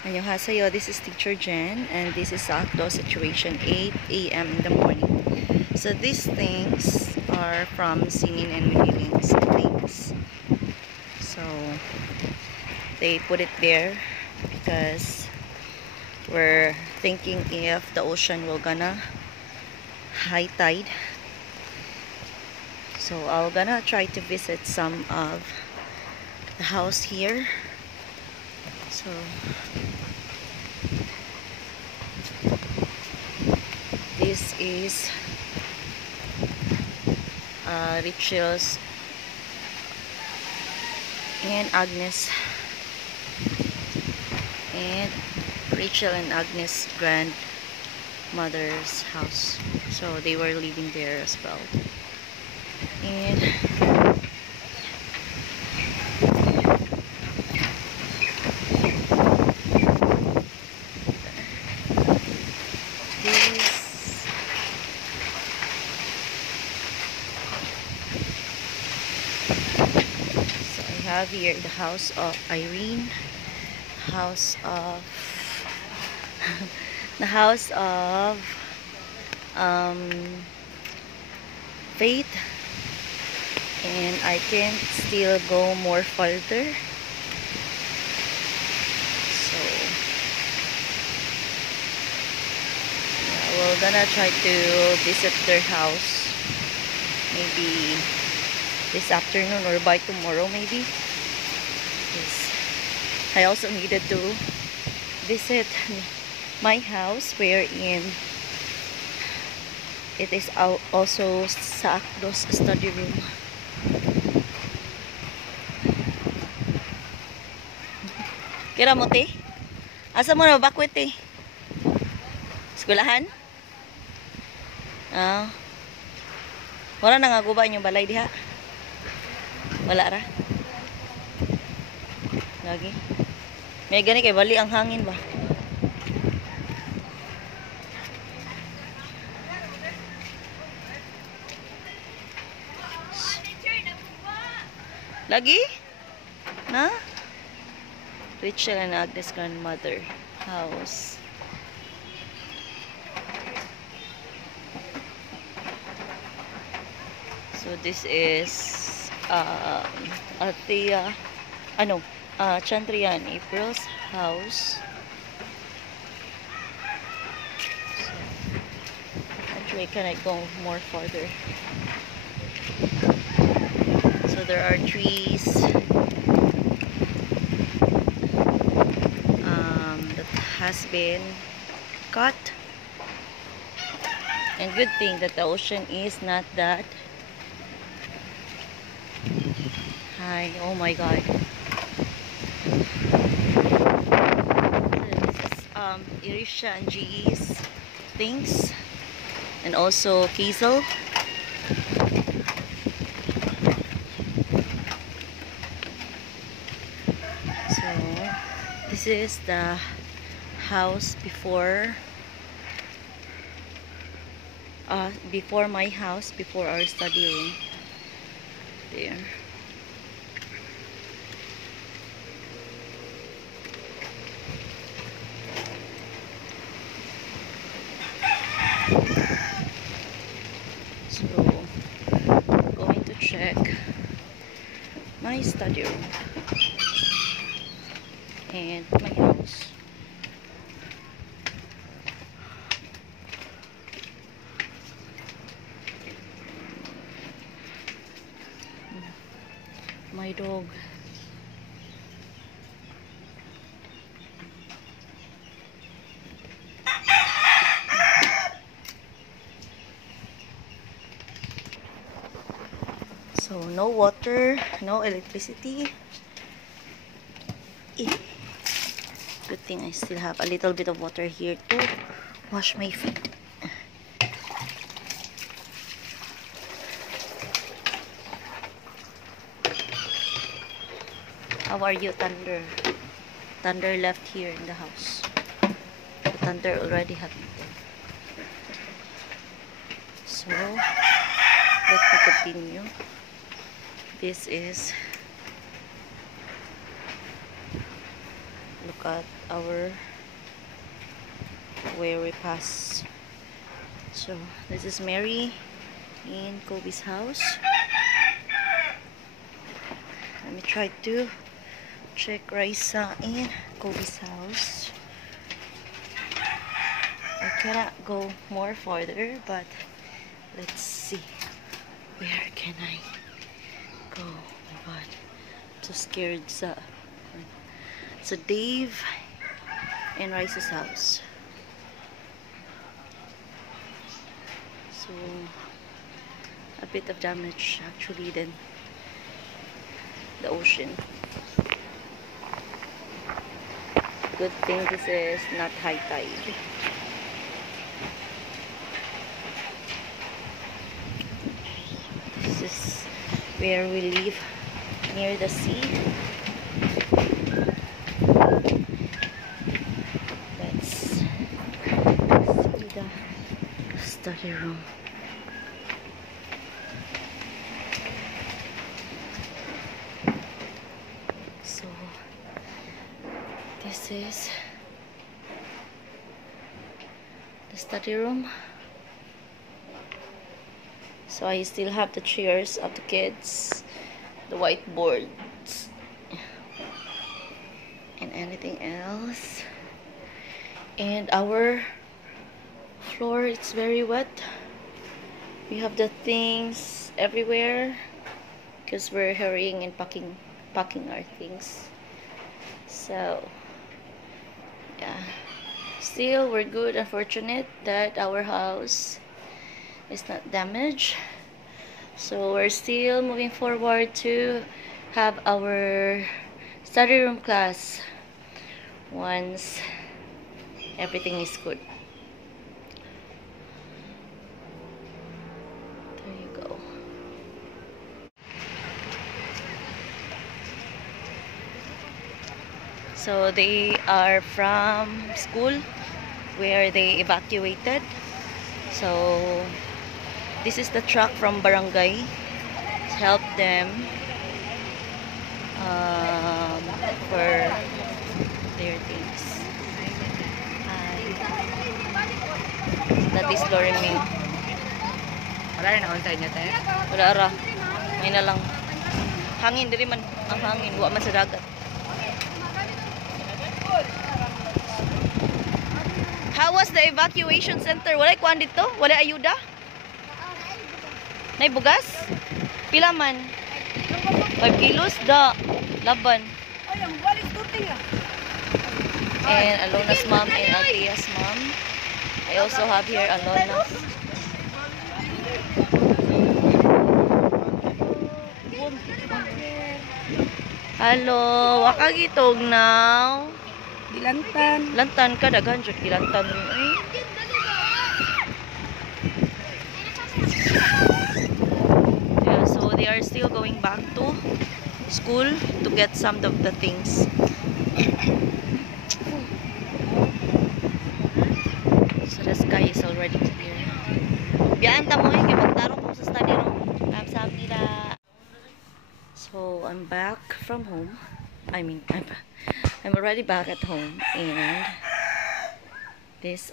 Annyeonghaseyo, this is Teacher Jen, and this is Sakdo situation 8 a.m. in the morning. So these things are from Sinin and Miniling's things. So they put it there because we're thinking if the ocean will gonna high tide. So I'm gonna try to visit some of the house here. So this is Rachel's and Agnes and Rachel and Agnes' grandmother's house. So they were living there as well. And this so I have here the house of Irene, house of the house of Faith, and I can still go more further. So yeah, we're gonna try to visit their house maybe this afternoon or by tomorrow maybe. Yes. I also needed to visit my house wherein it is also Sakdo's study room. Kira mo te? Asa mo na bakwit te? Eskwelahan? Ah. Wala na nga guba inyong balay diha. Wala ra. Lagi. May gani kay bali ang hangin ba? Lagi? Na? Rachel and Agnes' grandmother house. So this is Althea, Chandria and April's house. So, actually, can I go more further? So there are trees that has been cut, and good thing that the ocean is not that high. Oh my god. So this is Irisha and G's things, and also Kiesel. So this is the house before my house, before our study room. There. So I'm going to check my study room and my house. My dog. So no water, no electricity. Good thing I still have a little bit of water here to wash my feet. How are you, Thunder? Thunder left here in the house. The Thunder already have eaten. So let me continue. This is at our where we pass. So this is Mary in Kobe's house. Let me try to check Raisa in Kobe's house. I cannot go more farther, but let's see. Where can I go? Oh my god. I'm so scared. So Dave and Raisa's house. So a bit of damage actually than the ocean. Good thing this is not high tide. This is where we live, near the sea. Let's see the study room. So this is the study room. So I still have the chairs of the kids, the whiteboards, and anything else. And our floor, it's very wet. We have the things everywhere because we're hurrying and packing our things. So yeah, still we're good and fortunate that our house is not damaged. So we're still moving forward to have our study room class once everything is good. There you go. So they are from school where they evacuated. So this is the truck from barangay to help them for their things. That is Loriming. Wala rin ako sa inyo, te? Wala ra. May na lang. Hangin, diri man ang hangin. Huwag man sa dagat. How was the evacuation center? Wala kuan dito? Wala ayuda? Nay bugas? Pila man? 5 kilos da laban. And Alona's mom and Althea's mom. I also have here Alona's. Hello, waka gitog now. Gilantan. Lantan ka, daghan jud gilantan rin eh. Yeah, so they are still going back to school to get some of the things. So the sky is already clear. Biyaan ta mo kay magtarong ko sa study room. So I'm back from home. I'm already back at home, and these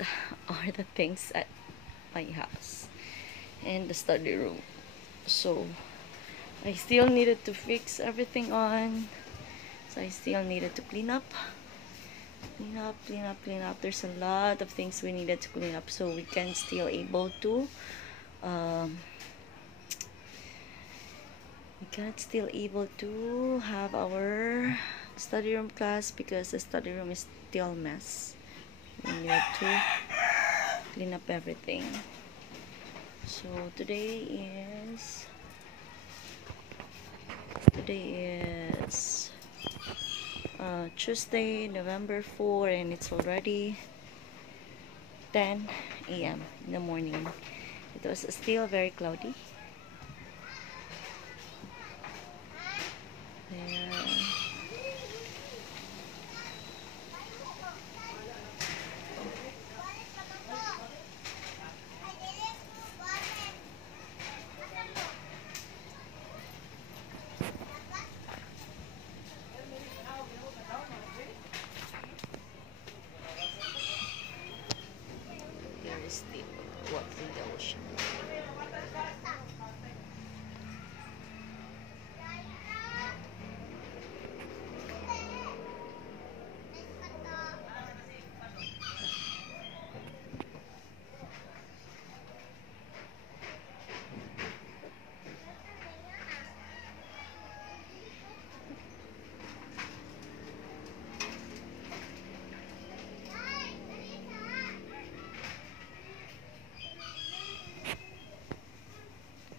are the things at my house and the study room. So I still needed to fix everything on. So I still needed to clean up. There's a lot of things we needed to clean up so we can still able to have our study room class, because the study room is still a mess. We need to clean up everything. So today is Tuesday, November 4, and it's already 10 a.m. in the morning. It was still very cloudy. There.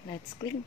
Let's clean.